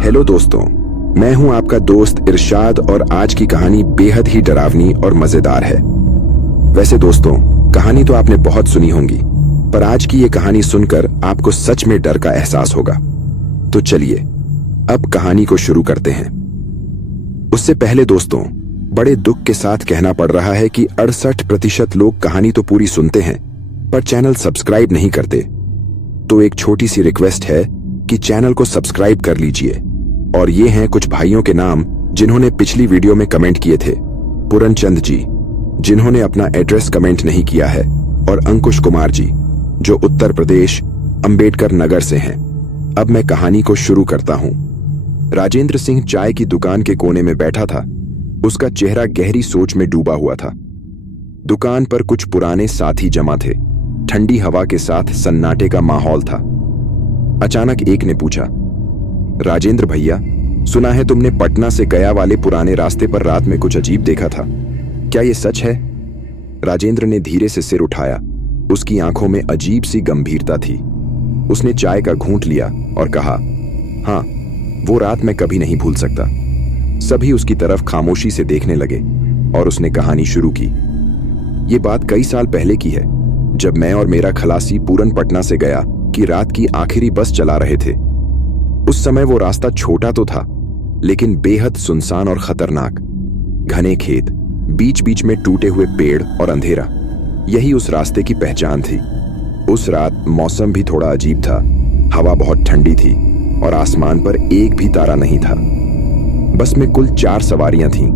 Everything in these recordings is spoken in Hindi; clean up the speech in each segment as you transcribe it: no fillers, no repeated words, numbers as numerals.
हेलो दोस्तों, मैं हूं आपका दोस्त इरशाद और आज की कहानी बेहद ही डरावनी और मजेदार है। वैसे दोस्तों, कहानी तो आपने बहुत सुनी होंगी, पर आज की ये कहानी सुनकर आपको सच में डर का एहसास होगा। तो चलिए अब कहानी को शुरू करते हैं। उससे पहले दोस्तों, बड़े दुख के साथ कहना पड़ रहा है कि 68% लोग कहानी तो पूरी सुनते हैं पर चैनल सब्सक्राइब नहीं करते। तो एक छोटी सी रिक्वेस्ट है कि चैनल को सब्सक्राइब कर लीजिए। और ये हैं कुछ भाइयों के नाम जिन्होंने पिछली वीडियो में कमेंट किए थे। पूरन चंद जी, जिन्होंने अपना एड्रेस कमेंट नहीं किया है, और अंकुश कुमार जी, जो उत्तर प्रदेश अंबेडकर नगर से हैं। अब मैं कहानी को शुरू करता हूं। राजेंद्र सिंह चाय की दुकान के कोने में बैठा था। उसका चेहरा गहरी सोच में डूबा हुआ था। दुकान पर कुछ पुराने साथी जमा थे। ठंडी हवा के साथ सन्नाटे का माहौल था। अचानक एक ने पूछा, राजेंद्र भैया, सुना है तुमने पटना से गया वाले पुराने रास्ते पर रात में कुछ अजीब देखा था, क्या ये सच है? राजेंद्र ने धीरे से सिर उठाया। उसकी आंखों में अजीब सी गंभीरता थी। उसने चाय का घूंट लिया और कहा, हाँ, वो रात मैं कभी नहीं भूल सकता। सभी उसकी तरफ खामोशी से देखने लगे और उसने कहानी शुरू की। ये बात कई साल पहले की है, जब मैं और मेरा खलासी पूरन पटना से गया कि रात की आखिरी बस चला रहे थे। उस समय वो रास्ता छोटा तो था, लेकिन बेहद सुनसान और खतरनाक। घने खेत, बीच बीच में टूटे हुए पेड़ और अंधेरा, यही उस रास्ते की पहचान थी। उस रात मौसम भी थोड़ा अजीब था। हवा बहुत ठंडी थी और आसमान पर एक भी तारा नहीं था। बस में कुल 4 सवारियां थीं।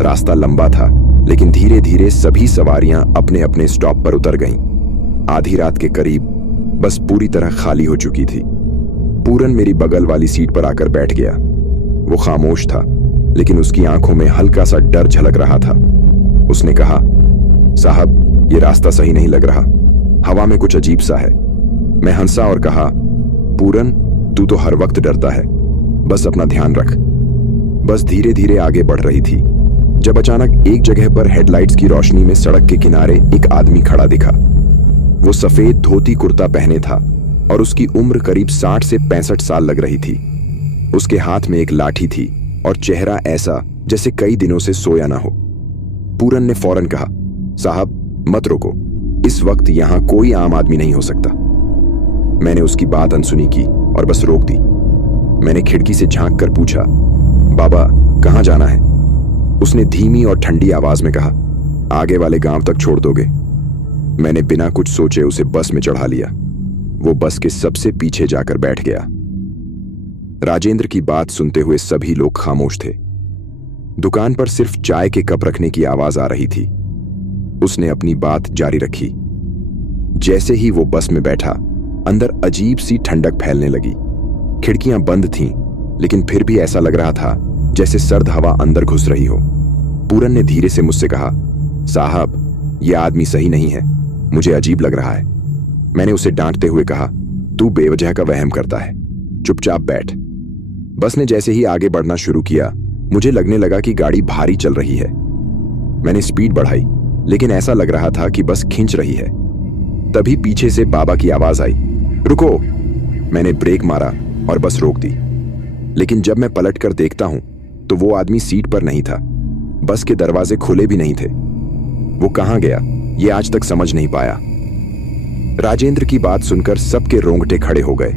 रास्ता लंबा था, लेकिन धीरे धीरे सभी सवारियां अपने अपने स्टॉप पर उतर गईं। आधी रात के करीब बस पूरी तरह खाली हो चुकी थी। पूरन मेरी बगल वाली सीट पर आकर बैठ गया। वो खामोश था, लेकिन उसकी आंखों में हल्का सा डर झलक रहा था। उसने कहा, साहब, ये रास्ता सही नहीं लग रहा। हवा में कुछ अजीब सा है। मैं हंसा और कहा, पूरन, तू तो हर वक्त डरता है, बस अपना ध्यान रख। बस धीरे धीरे आगे बढ़ रही थी, जब अचानक एक जगह पर हेडलाइट्स की रोशनी में सड़क के किनारे एक आदमी खड़ा दिखा। वो सफेद धोती कुर्ता पहने था और उसकी उम्र करीब 60 से 65 साल लग रही थी। उसके हाथ में एक लाठी थी और चेहरा ऐसा जैसे कई दिनों से सोया ना हो। पूरन ने फौरन कहा, साहब, मत रोको, इस वक्त यहां कोई आम आदमी नहीं हो सकता। मैंने उसकी बात अनसुनी की और बस रोक दी। मैंने खिड़की से झांक कर पूछा, बाबा, कहां जाना है? उसने धीमी और ठंडी आवाज में कहा, आगे वाले गांव तक छोड़ दोगे? मैंने बिना कुछ सोचे उसे बस में चढ़ा लिया। वो बस के सबसे पीछे जाकर बैठ गया। राजेंद्र की बात सुनते हुए सभी लोग खामोश थे। दुकान पर सिर्फ चाय के कप रखने की आवाज आ रही थी। उसने अपनी बात जारी रखी। जैसे ही वो बस में बैठा, अंदर अजीब सी ठंडक फैलने लगी। खिड़कियां बंद थीं, लेकिन फिर भी ऐसा लग रहा था जैसे सर्द हवा अंदर घुस रही हो। पूरन ने धीरे से मुझसे कहा, साहब, यह आदमी सही नहीं है, मुझे अजीब लग रहा है। मैंने उसे डांटते हुए कहा, तू बेवजह का वहम करता है, चुपचाप बैठ। बस ने जैसे ही आगे बढ़ना शुरू किया, मुझे लगने लगा कि गाड़ी भारी चल रही है। मैंने स्पीड बढ़ाई, लेकिन ऐसा लग रहा था कि बस खींच रही है। तभी पीछे से बाबा की आवाज आई, रुको। मैंने ब्रेक मारा और बस रोक दी। लेकिन जब मैं पलट कर देखता हूं तो वो आदमी सीट पर नहीं था। बस के दरवाजे खुले भी नहीं थे। वो कहां गया, ये आज तक समझ नहीं पाया। राजेंद्र की बात सुनकर सबके रोंगटे खड़े हो गए।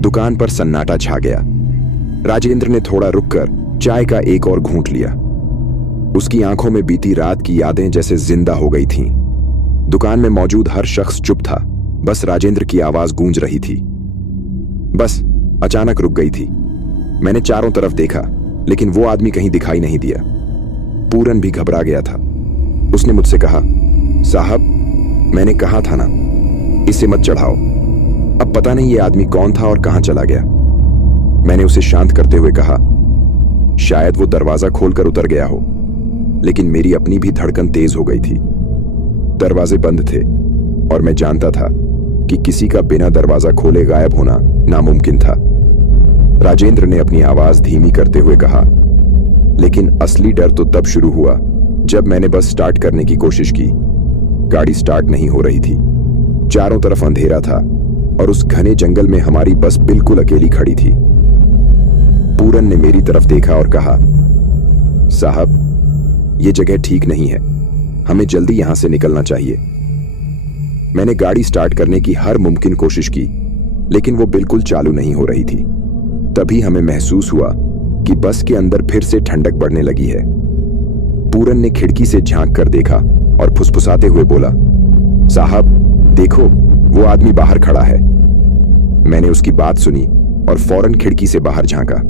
दुकान पर सन्नाटा छा गया। राजेंद्र ने थोड़ा रुककर चाय का एक और घूंट लिया। उसकी आंखों में बीती रात की यादें जैसे जिंदा हो गई थीं। दुकान में मौजूद हर शख्स चुप था, बस राजेंद्र की आवाज गूंज रही थी। बस अचानक रुक गई थी। मैंने चारों तरफ देखा, लेकिन वो आदमी कहीं दिखाई नहीं दिया। पूरन भी घबरा गया था। उसने मुझसे कहा, साहब, मैंने कहा था ना, इसे मत चढ़ाओ। अब पता नहीं ये आदमी कौन था और कहां चला गया। मैंने उसे शांत करते हुए कहा, शायद वो दरवाजा खोलकर उतर गया हो। लेकिन मेरी अपनी भी धड़कन तेज हो गई थी। दरवाजे बंद थे और मैं जानता था कि किसी का बिना दरवाजा खोले गायब होना नामुमकिन था। राजेंद्र ने अपनी आवाज धीमी करते हुए कहा, लेकिन असली डर तो तब शुरू हुआ जब मैंने बस स्टार्ट करने की कोशिश की। गाड़ी स्टार्ट नहीं हो रही थी। चारों तरफ अंधेरा था और उस घने जंगल में हमारी बस बिल्कुल अकेली खड़ी थी। पूरन ने मेरी तरफ देखा और कहा, साहब, ये जगह ठीक नहीं है, हमें जल्दी यहां से निकलना चाहिए। मैंने गाड़ी स्टार्ट करने की हर मुमकिन कोशिश की, लेकिन वो बिल्कुल चालू नहीं हो रही थी। तभी हमें महसूस हुआ कि बस के अंदर फिर से ठंडक बढ़ने लगी है। पूरन ने खिड़की से झांक कर देखा और फुसफुसाते हुए बोला, साहब देखो, वो आदमी बाहर खड़ा है। मैंने उसकी बात सुनी और फौरन खिड़की से बाहर झांका।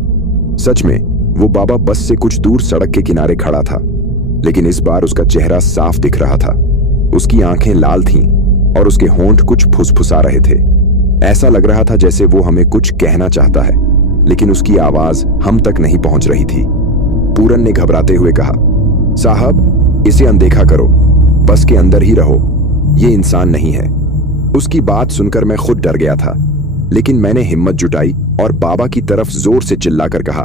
सच में वो बाबा बस से कुछ दूर सड़क के किनारे खड़ा था, लेकिन इस बार उसका चेहरा साफ दिख रहा था। उसकी आंखें लाल थीं और उसके होंठ कुछ फुसफुसा रहे थे। ऐसा लग रहा था जैसे वो हमें कुछ कहना चाहता है, लेकिन उसकी आवाज हम तक नहीं पहुंच रही थी। पूरन ने घबराते हुए कहा, साहब इसे अनदेखा करो, बस के अंदर ही रहो, ये इंसान नहीं है। उसकी बात सुनकर मैं खुद डर गया था, लेकिन मैंने हिम्मत जुटाई और बाबा की तरफ जोर से चिल्लाकर कहा,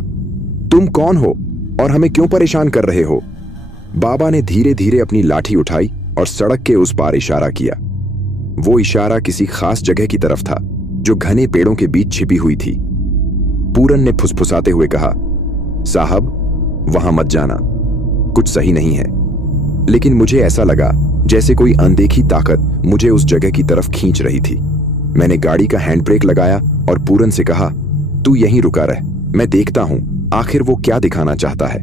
तुम कौन हो और हमें क्यों परेशान कर रहे हो? बाबा ने धीरे धीरे अपनी लाठी उठाई और सड़क के उस पार इशारा किया। वो इशारा किसी खास जगह की तरफ था जो घने पेड़ों के बीच छिपी हुई थी। पूरन ने फुसफुसाते हुए कहा, साहब वहां मत जाना, कुछ सही नहीं है। लेकिन मुझे ऐसा लगा जैसे कोई अनदेखी ताकत मुझे उस जगह की तरफ खींच रही थी। मैंने गाड़ी का हैंड ब्रेक लगाया और पूरन से कहा, तू यहीं रुका रह, मैं देखता हूं आखिर वो क्या दिखाना चाहता है।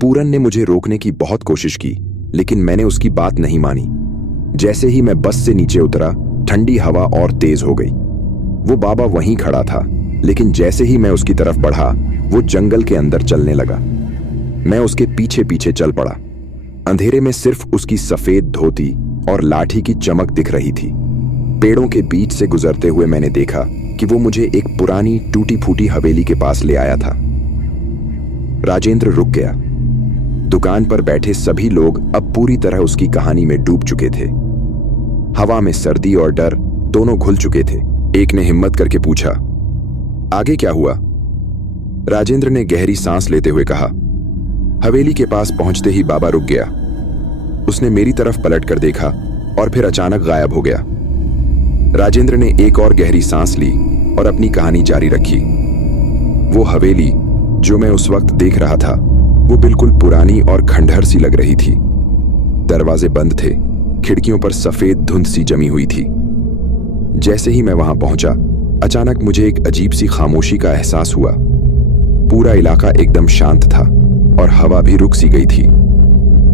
पूरन ने मुझे रोकने की बहुत कोशिश की, लेकिन मैंने उसकी बात नहीं मानी। जैसे ही मैं बस से नीचे उतरा, ठंडी हवा और तेज हो गई। वो बाबा वहीं खड़ा था, लेकिन जैसे ही मैं उसकी तरफ बढ़ा, वो जंगल के अंदर चलने लगा। मैं उसके पीछे पीछे चल पड़ा। अंधेरे में सिर्फ उसकी सफेद धोती और लाठी की चमक दिख रही थी। पेड़ों के बीच से गुजरते हुए मैंने देखा कि वो मुझे एक पुरानी टूटी फूटी हवेली के पास ले आया था। राजेंद्र रुक गया। दुकान पर बैठे सभी लोग अब पूरी तरह उसकी कहानी में डूब चुके थे। हवा में सर्दी और डर दोनों घुल चुके थे। एक ने हिम्मत करके पूछा, आगे क्या हुआ? राजेंद्र ने गहरी सांस लेते हुए कहा, हवेली के पास पहुंचते ही बाबा रुक गया। उसने मेरी तरफ पलट कर देखा और फिर अचानक गायब हो गया। राजेंद्र ने एक और गहरी सांस ली और अपनी कहानी जारी रखी। वो हवेली जो मैं उस वक्त देख रहा था, वो बिल्कुल पुरानी और खंडहर सी लग रही थी। दरवाजे बंद थे, खिड़कियों पर सफेद धुंध सी जमी हुई थी। जैसे ही मैं वहां पहुंचा, अचानक मुझे एक अजीब सी खामोशी का एहसास हुआ। पूरा इलाका एकदम शांत था और हवा भी रुक सी गई थी।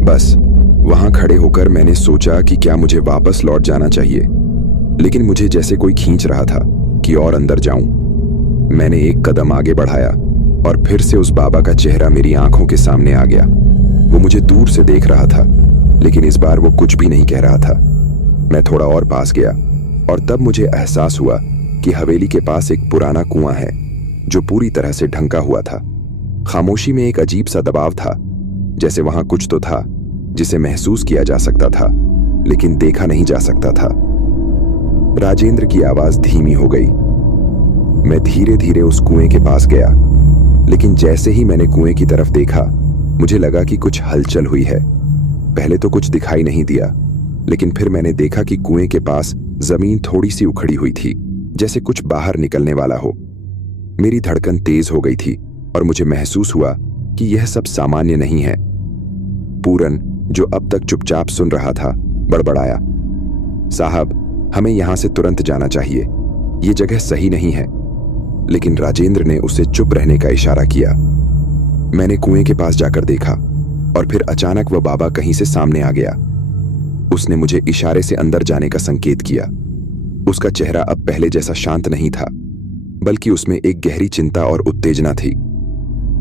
बस वहां खड़े होकर मैंने सोचा कि क्या मुझे वापस लौट जाना चाहिए, लेकिन मुझे जैसे कोई खींच रहा था कि और अंदर जाऊं। मैंने एक कदम आगे बढ़ाया और फिर से उस बाबा का चेहरा मेरी आंखों के सामने आ गया। वो मुझे दूर से देख रहा था, लेकिन इस बार वो कुछ भी नहीं कह रहा था। मैं थोड़ा और पास गया और तब मुझे एहसास हुआ कि हवेली के पास एक पुराना कुआं है जो पूरी तरह से ढंका हुआ था। खामोशी में एक अजीब सा दबाव था, जैसे वहां कुछ तो था जिसे महसूस किया जा सकता था, लेकिन देखा नहीं जा सकता था। राजेंद्र की आवाज धीमी हो गई। मैं धीरे धीरे उस कुएं के पास गया, लेकिन जैसे ही मैंने कुएं की तरफ देखा, मुझे लगा कि कुछ हलचल हुई है। पहले तो कुछ दिखाई नहीं दिया, लेकिन फिर मैंने देखा कि कुएं के पास जमीन थोड़ी सी उखड़ी हुई थी, जैसे कुछ बाहर निकलने वाला हो। मेरी धड़कन तेज हो गई थी और मुझे महसूस हुआ कि यह सब सामान्य नहीं है। पूरन, जो अब तक चुपचाप सुन रहा था, बड़बड़ाया, साहब हमें यहां से तुरंत जाना चाहिए, ये जगह सही नहीं है। लेकिन राजेंद्र ने उसे चुप रहने का इशारा किया। मैंने कुएं के पास जाकर देखा और फिर अचानक वह बाबा कहीं से सामने आ गया। उसने मुझे इशारे से अंदर जाने का संकेत किया। उसका चेहरा अब पहले जैसा शांत नहीं था, बल्कि उसमें एक गहरी चिंता और उत्तेजना थी।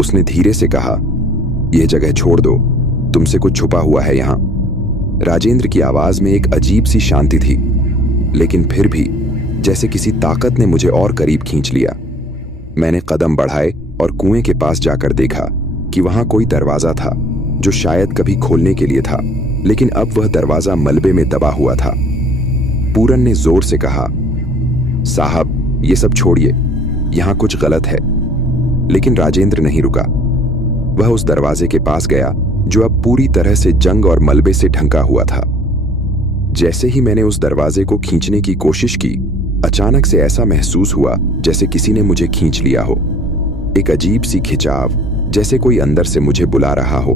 उसने धीरे से कहा, यह जगह छोड़ दो, तुमसे कुछ छुपा हुआ है यहां। राजेंद्र की आवाज में एक अजीब सी शांति थी, लेकिन फिर भी जैसे किसी ताकत ने मुझे और करीब खींच लिया। मैंने कदम बढ़ाए और कुएं के पास जाकर देखा कि वहां कोई दरवाजा था जो शायद कभी खोलने के लिए था, लेकिन अब वह दरवाजा मलबे में दबा हुआ था। पूरन ने जोर से कहा, साहब ये सब छोड़िए, यहां कुछ गलत है। लेकिन राजेंद्र नहीं रुका। वह उस दरवाजे के पास गया जो अब पूरी तरह से जंग और मलबे से ढंका हुआ था। जैसे ही मैंने उस दरवाजे को खींचने की कोशिश की, अचानक से ऐसा महसूस हुआ जैसे किसी ने मुझे खींच लिया हो। एक अजीब सी खिंचाव, जैसे कोई अंदर से मुझे बुला रहा हो।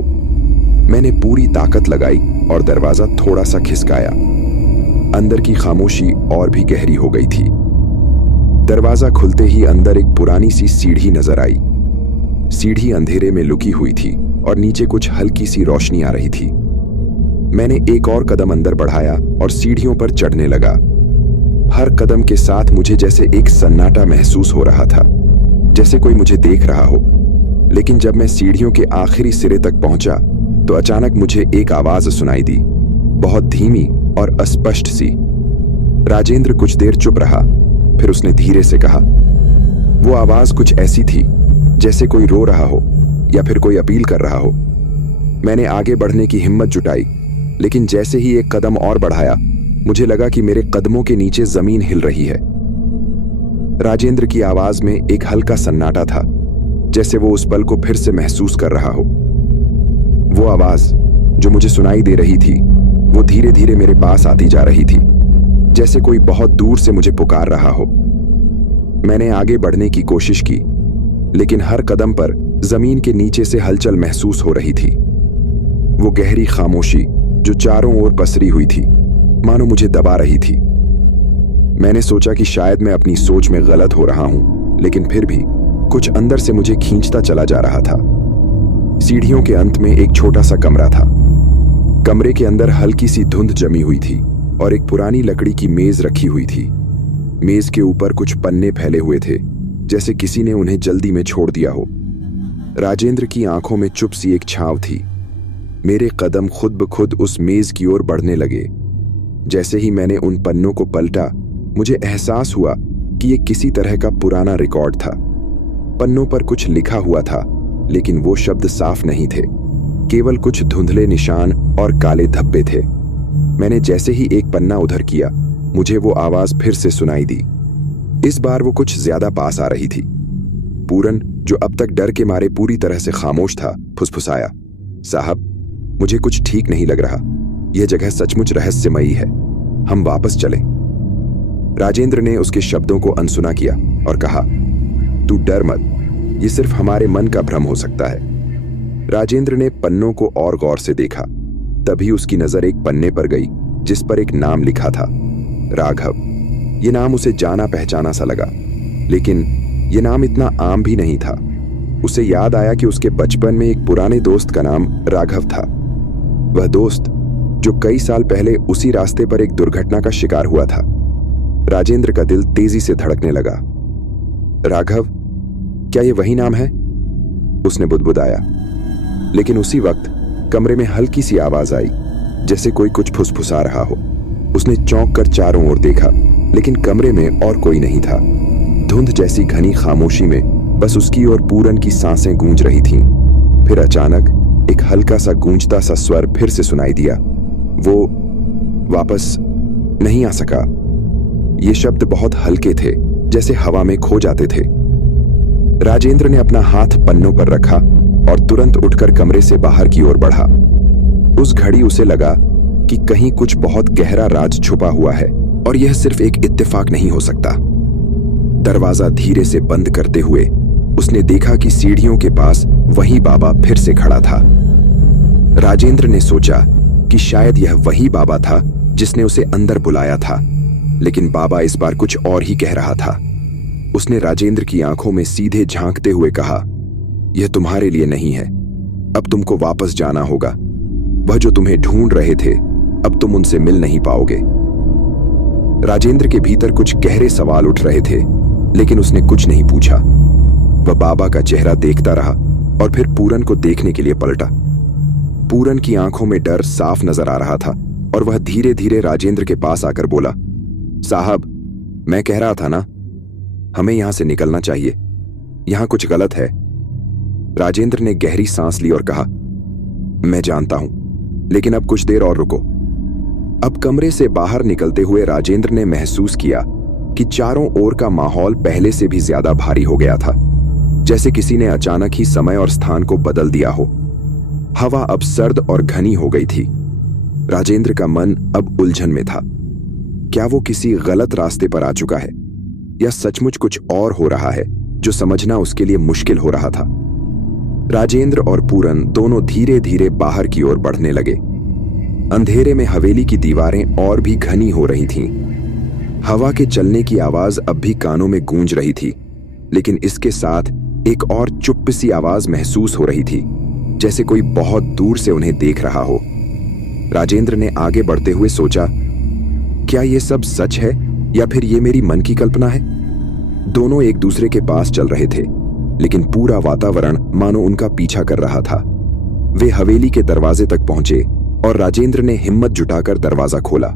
मैंने पूरी ताकत लगाई और दरवाजा थोड़ा सा खिसकाया। अंदर की खामोशी और भी गहरी हो गई थी। दरवाजा खुलते ही अंदर एक पुरानी सी सीढ़ी नजर आई। सीढ़ी अंधेरे में लुकी हुई थी और नीचे कुछ हल्की सी रोशनी आ रही थी। मैंने एक और कदम अंदर बढ़ाया और सीढ़ियों पर चढ़ने लगा। हर कदम के साथ मुझे जैसे एक सन्नाटा महसूस हो रहा था, जैसे कोई मुझे देख रहा हो। लेकिन जब मैं सीढ़ियों के आखिरी सिरे तक पहुंचा तो अचानक मुझे एक आवाज सुनाई दी, बहुत धीमी और अस्पष्ट सी। राजेंद्र कुछ देर चुप रहा, फिर उसने धीरे से कहा। वो आवाज कुछ ऐसी थी जैसे कोई रो रहा हो या फिर कोई अपील कर रहा हो। मैंने आगे बढ़ने की हिम्मत जुटाई, लेकिन जैसे ही एक कदम और बढ़ाया, मुझे लगा कि मेरे कदमों के नीचे जमीन हिल रही है। राजेंद्र की आवाज में एक हल्का सन्नाटा था, जैसे वो उस पल को फिर से महसूस कर रहा हो। वो आवाज जो मुझे सुनाई दे रही थी, वो धीरे धीरे मेरे पास आती जा रही थी, जैसे कोई बहुत दूर से मुझे पुकार रहा हो। मैंने आगे बढ़ने की कोशिश की, लेकिन हर कदम पर जमीन के नीचे से हलचल महसूस हो रही थी। वो गहरी खामोशी जो चारों ओर पसरी हुई थी, मानो मुझे दबा रही थी। मैंने सोचा कि शायद मैं अपनी सोच में गलत हो रहा हूं, लेकिन फिर भी कुछ अंदर से मुझे खींचता चला जा रहा था। सीढ़ियों के अंत में एक छोटा सा कमरा था। कमरे के अंदर हल्की सी धुंध जमी हुई थी और एक पुरानी लकड़ी की मेज रखी हुई थी। मेज के ऊपर कुछ पन्ने फैले हुए थे, जैसे किसी ने उन्हें जल्दी में छोड़ दिया हो। राजेंद्र की आंखों में चुप सी एक छांव थी। मेरे कदम खुद ब खुद उस मेज की ओर बढ़ने लगे। जैसे ही मैंने उन पन्नों को पलटा, मुझे एहसास हुआ कि ये किसी तरह का पुराना रिकॉर्ड था। पन्नों पर कुछ लिखा हुआ था, लेकिन वो शब्द साफ नहीं थे, केवल कुछ धुंधले निशान और काले धब्बे थे। मैंने जैसे ही एक पन्ना उधर किया, मुझे वो आवाज फिर से सुनाई दी। इस बार वो कुछ ज्यादा पास आ रही थी। पूरन, जो अब तक डर के मारे पूरी तरह से खामोश था, फुसफुसाया, साहब, मुझे कुछ ठीक नहीं लग रहा। यह जगह सचमुच रहस्यमयी है। हम वापस चलें। राजेंद्र ने उसके शब्दों को अनसुना किया और कहा, तू डर मत, ये सिर्फ हमारे मन का भ्रम हो सकता है। राजेंद्र ने पन्नों को और गौर से देखा। तभी उसकी नजर एक पन्ने पर गई, जिस पर एक नाम लिखा था, राघव। ये नाम उसे जाना पहचाना सा लगा, लेकिन यह नाम इतना आम भी नहीं था। उसे याद आया कि उसके बचपन में एक पुराने दोस्त का नाम राघव था। वह दोस्त जो कई साल पहले उसी रास्ते पर एक दुर्घटना का शिकार हुआ था। राजेंद्र का दिल तेजी से धड़कने लगा। राघव, क्या ये वही नाम है? उसने बुदबुदाया। लेकिन उसी वक्त कमरे में हल्की सी आवाज आई, जैसे कोई कुछ फुसफुसा रहा हो। उसने चौंक कर चारों ओर देखा, लेकिन कमरे में और कोई नहीं था। धुंध जैसी घनी खामोशी में बस उसकी और पूरन की सांसें गूंज रही थीं। फिर अचानक एक हल्का सा गूंजता सा स्वर फिर से सुनाई दिया। वो वापस नहीं आ सका। ये शब्द बहुत हल्के थे, जैसे हवा में खो जाते थे। राजेंद्र ने अपना हाथ पन्नों पर रखा और तुरंत उठकर कमरे से बाहर की ओर बढ़ा। उस घड़ी उसे लगा कि कहीं कुछ बहुत गहरा राज छुपा हुआ है और यह सिर्फ एक इत्तेफाक नहीं हो सकता। दरवाजा धीरे से बंद करते हुए उसने देखा कि सीढ़ियों के पास वही बाबा फिर से खड़ा था। राजेंद्र ने सोचा कि शायद यह वही बाबा था जिसने उसे अंदर बुलाया था, लेकिन बाबा इस बार कुछ और ही कह रहा था। उसने राजेंद्र की आंखों में सीधे झांकते हुए कहा, यह तुम्हारे लिए नहीं है, अब तुमको वापस जाना होगा। वह जो तुम्हें ढूंढ रहे थे, अब तुम उनसे मिल नहीं पाओगे। राजेंद्र के भीतर कुछ गहरे सवाल उठ रहे थे, लेकिन उसने कुछ नहीं पूछा। वह बाबा का चेहरा देखता रहा और फिर पूरन को देखने के लिए पलटा। पूरन की आंखों में डर साफ नजर आ रहा था और वह धीरे धीरे राजेंद्र के पास आकर बोला, साहब, मैं कह रहा था ना, हमें यहां से निकलना चाहिए। यहां कुछ गलत है। राजेंद्र ने गहरी सांस ली और कहा, मैं जानता हूं, लेकिन अब कुछ देर और रुको। अब कमरे से बाहर निकलते हुए राजेंद्र ने महसूस किया कि चारों ओर का माहौल पहले से भी ज्यादा भारी हो गया था, जैसे किसी ने अचानक ही समय और स्थान को बदल दिया हो। हवा अब सर्द और घनी हो गई थी। राजेंद्र का मन अब उलझन में था। क्या वो किसी गलत रास्ते पर आ चुका है या सचमुच कुछ और हो रहा है जो समझना उसके लिए मुश्किल हो रहा था। राजेंद्र और पूरन दोनों धीरे धीरे बाहर की ओर बढ़ने लगे। अंधेरे में हवेली की दीवारें और भी घनी हो रही थीं। हवा के चलने की आवाज अब भी कानों में गूंज रही थी, लेकिन इसके साथ एक और चुप्प सी आवाज महसूस हो रही थी, जैसे कोई बहुत दूर से उन्हें देख रहा हो। राजेंद्र ने आगे बढ़ते हुए सोचा, क्या ये सब सच है या फिर ये मेरी मन की कल्पना है? दोनों एक दूसरे के पास चल रहे थे, लेकिन पूरा वातावरण मानो उनका पीछा कर रहा था। वे हवेली के दरवाजे तक पहुंचे और राजेंद्र ने हिम्मत जुटाकर दरवाजा खोला।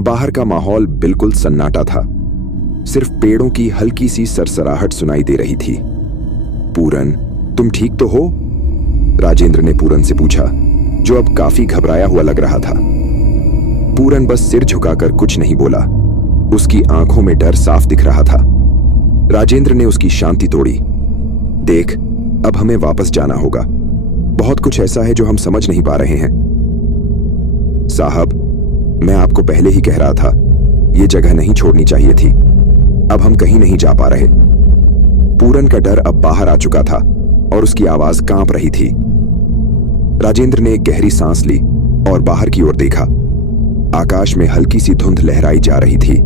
बाहर का माहौल बिल्कुल सन्नाटा था। सिर्फ पेड़ों की हल्की सी सरसराहट सुनाई दे रही थी। पूरन, तुम ठीक तो हो? राजेंद्र ने पूरन से पूछा, जो अब काफी घबराया हुआ लग रहा था। पूरन बस सिर झुकाकर कुछ नहीं बोला। उसकी आंखों में डर साफ दिख रहा था। राजेंद्र ने उसकी शांति तोड़ी। देख, अब हमें वापस जाना होगा। बहुत कुछ ऐसा है जो हम समझ नहीं पा रहे हैं। साहब, मैं आपको पहले ही कह रहा था, यह जगह नहीं छोड़नी चाहिए थी। अब हम कहीं नहीं जा पा रहे। पूरन का डर अब बाहर आ चुका था और उसकी आवाज कांप रही थी। राजेंद्र ने एक गहरी सांस ली और बाहर की ओर देखा। आकाश में हल्की सी धुंध लहराई जा रही थी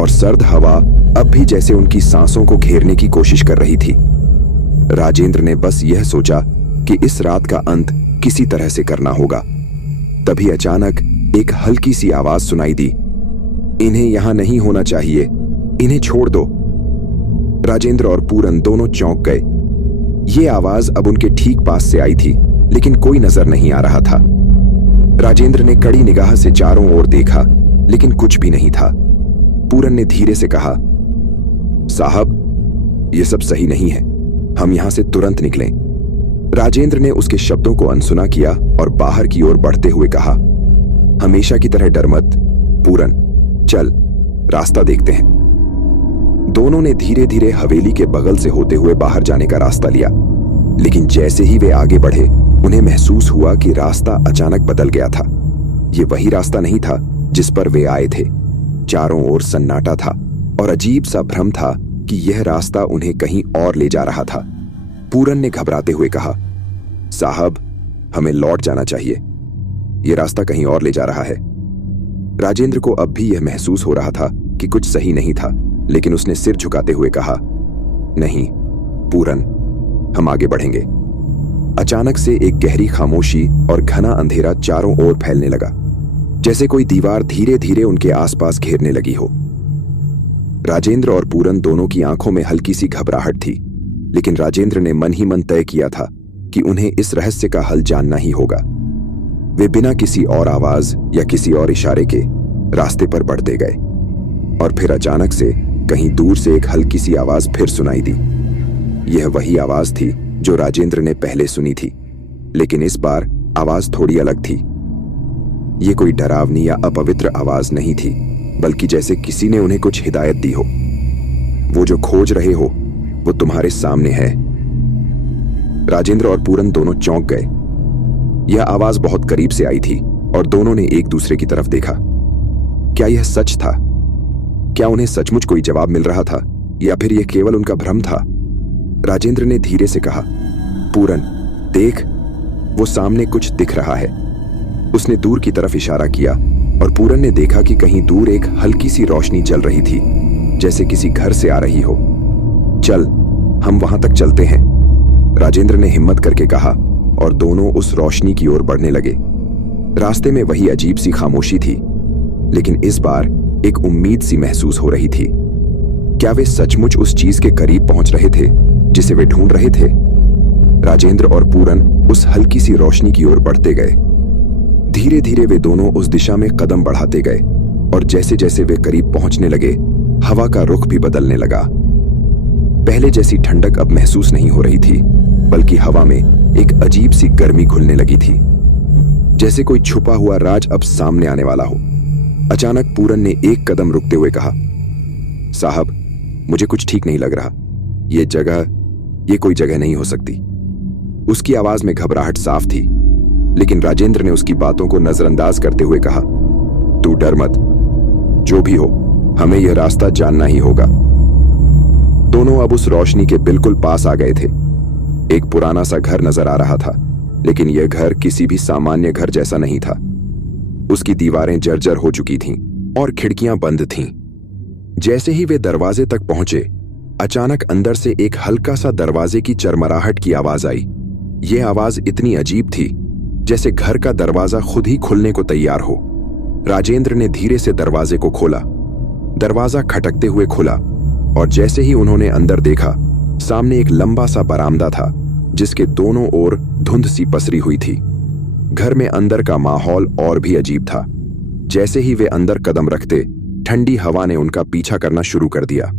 और सर्द हवा अब भी जैसे उनकी सांसों को घेरने की कोशिश कर रही थी। राजेंद्र ने बस यह सोचा कि इस रात का अंत किसी तरह से करना होगा। तभी अचानक एक हल्की सी आवाज सुनाई दी, इन्हें यहां नहीं होना चाहिए, इन्हें छोड़ दो। राजेंद्र और पूरन दोनों चौंक गए। ये आवाज अब उनके ठीक पास से आई थी, लेकिन कोई नजर नहीं आ रहा था। राजेंद्र ने कड़ी निगाह से चारों ओर देखा, लेकिन कुछ भी नहीं था। पूरन ने धीरे से कहा, साहब, यह सब सही नहीं है, हम यहां से तुरंत निकलें। राजेंद्र ने उसके शब्दों को अनसुना किया और बाहर की ओर बढ़ते हुए कहा, हमेशा की तरह डर मत। पूरन, चल, रास्ता देखते हैं। दोनों ने धीरे धीरे हवेली के बगल से होते हुए बाहर जाने का रास्ता लिया, लेकिन जैसे ही वे आगे बढ़े, उन्हें महसूस हुआ कि रास्ता अचानक बदल गया था। ये वही रास्ता नहीं था जिस पर वे आए थे। चारों ओर सन्नाटा था और अजीब सा भ्रम था कि यह रास्ता उन्हें कहीं और ले जा रहा था। पूरन ने घबराते हुए कहा, साहब, हमें लौट जाना चाहिए, यह रास्ता कहीं और ले जा रहा है। राजेंद्र को अब भी यह महसूस हो रहा था कि कुछ सही नहीं था, लेकिन उसने सिर झुकाते हुए कहा, नहीं पूरन, हम आगे बढ़ेंगे। अचानक से एक गहरी खामोशी और घना अंधेरा चारों ओर फैलने लगा, जैसे कोई दीवार धीरे धीरे उनके आसपास घेरने लगी हो। राजेंद्र और पूरन दोनों की आंखों में हल्की सी घबराहट थी, लेकिन राजेंद्र ने मन ही मन तय किया था कि उन्हें इस रहस्य का हल जानना ही होगा। वे बिना किसी और आवाज या किसी और इशारे के रास्ते पर बढ़ते गए और फिर अचानक से कहीं दूर से एक हल्की सी आवाज फिर सुनाई दी। यह वही आवाज थी जो राजेंद्र ने पहले सुनी थी, लेकिन इस बार आवाज थोड़ी अलग थी। यह कोई डरावनी या अपवित्र आवाज नहीं थी, बल्कि जैसे किसी ने उन्हें कुछ हिदायत दी हो। वो जो खोज रहे हो वो तुम्हारे सामने है। राजेंद्र और पूरन दोनों चौंक गए। यह आवाज बहुत करीब से आई थी और दोनों ने एक दूसरे की तरफ देखा। क्या यह सच था? क्या उन्हें सचमुच कोई जवाब मिल रहा था या फिर यह केवल उनका भ्रम था? राजेंद्र ने धीरे से कहा, पूरन, देख, वो सामने कुछ दिख रहा है। उसने दूर की तरफ इशारा किया और पूरन ने देखा कि कहीं दूर एक हल्की सी रोशनी जल रही थी, जैसे किसी घर से आ रही हो। चल, हम वहां तक चलते हैं, राजेंद्र ने हिम्मत करके कहा और दोनों उस रोशनी की ओर बढ़ने लगे। रास्ते में वही अजीब सी खामोशी थी, लेकिन इस बार एक उम्मीद सी महसूस हो रही थी। क्या वे सचमुच उस चीज के करीब पहुंच रहे थे जिसे वे ढूंढ रहे थे? राजेंद्र और पूरन उस हल्की सी रोशनी की ओर बढ़ते गए। धीरे धीरे वे दोनों उस दिशा में कदम बढ़ाते गए और जैसे जैसे वे करीब पहुंचने लगे, हवा का रुख भी बदलने लगा। पहले जैसी ठंडक अब महसूस नहीं हो रही थी, बल्कि हवा में एक अजीब सी गर्मी घुलने लगी थी, जैसे कोई छुपा हुआ राज अब सामने आने वाला हो। अचानक पूरन ने एक कदम रुकते हुए कहा, साहब, मुझे कुछ ठीक नहीं लग रहा। ये कोई जगह नहीं हो सकती। उसकी आवाज में घबराहट साफ थी, लेकिन राजेंद्र ने उसकी बातों को नजरअंदाज करते हुए कहा, तू डर मत, जो भी हो, हमें यह रास्ता जानना ही होगा। दोनों अब उस रोशनी के बिल्कुल पास आ गए थे। एक पुराना सा घर नजर आ रहा था, लेकिन यह घर किसी भी सामान्य घर जैसा नहीं था। उसकी दीवारें जर्जर हो चुकी थीं और खिड़कियां बंद थीं। जैसे ही वे दरवाजे तक पहुंचे, अचानक अंदर से एक हल्का सा दरवाजे की चरमराहट की आवाज आई। यह आवाज इतनी अजीब थी जैसे घर का दरवाजा खुद ही खुलने को तैयार हो। राजेंद्र ने धीरे से दरवाजे को खोला। दरवाजा खटकते हुए खुला और जैसे ही उन्होंने अंदर देखा, सामने एक लंबा सा बरामदा था जिसके दोनों ओर धुंध सी पसरी हुई थी। घर में अंदर का माहौल और भी अजीब था। जैसे ही वे अंदर कदम रखते, ठंडी हवा ने उनका पीछा करना शुरू कर दिया।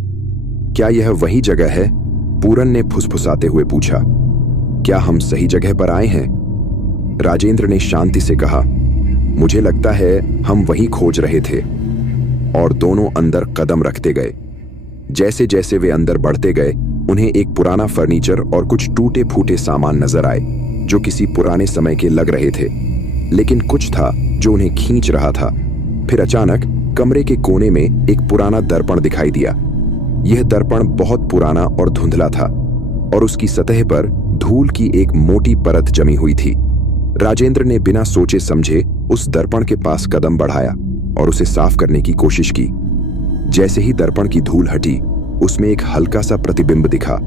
क्या यह वही जगह है? पूरन ने फुसफुसाते हुए पूछा। क्या हम सही जगह पर आए हैं? राजेंद्र ने शांति से कहा, मुझे लगता है हम वही खोज रहे थे। और दोनों अंदर कदम रखते गए। जैसे जैसे वे अंदर बढ़ते गए, उन्हें एक पुराना फर्नीचर और कुछ टूटे फूटे सामान नजर आए जो किसी पुराने समय के लग रहे थे, लेकिन कुछ था जो उन्हें खींच रहा था। फिर अचानक कमरे के कोने में एक पुराना दर्पण दिखाई दिया। यह दर्पण बहुत पुराना और धुंधला था और उसकी सतह पर धूल की एक मोटी परत जमी हुई थी। राजेंद्र ने बिना सोचे समझे उस दर्पण के पास कदम बढ़ाया और उसे साफ करने की कोशिश की। जैसे ही दर्पण की धूल हटी, उसमें एक हल्का सा प्रतिबिंब दिखा।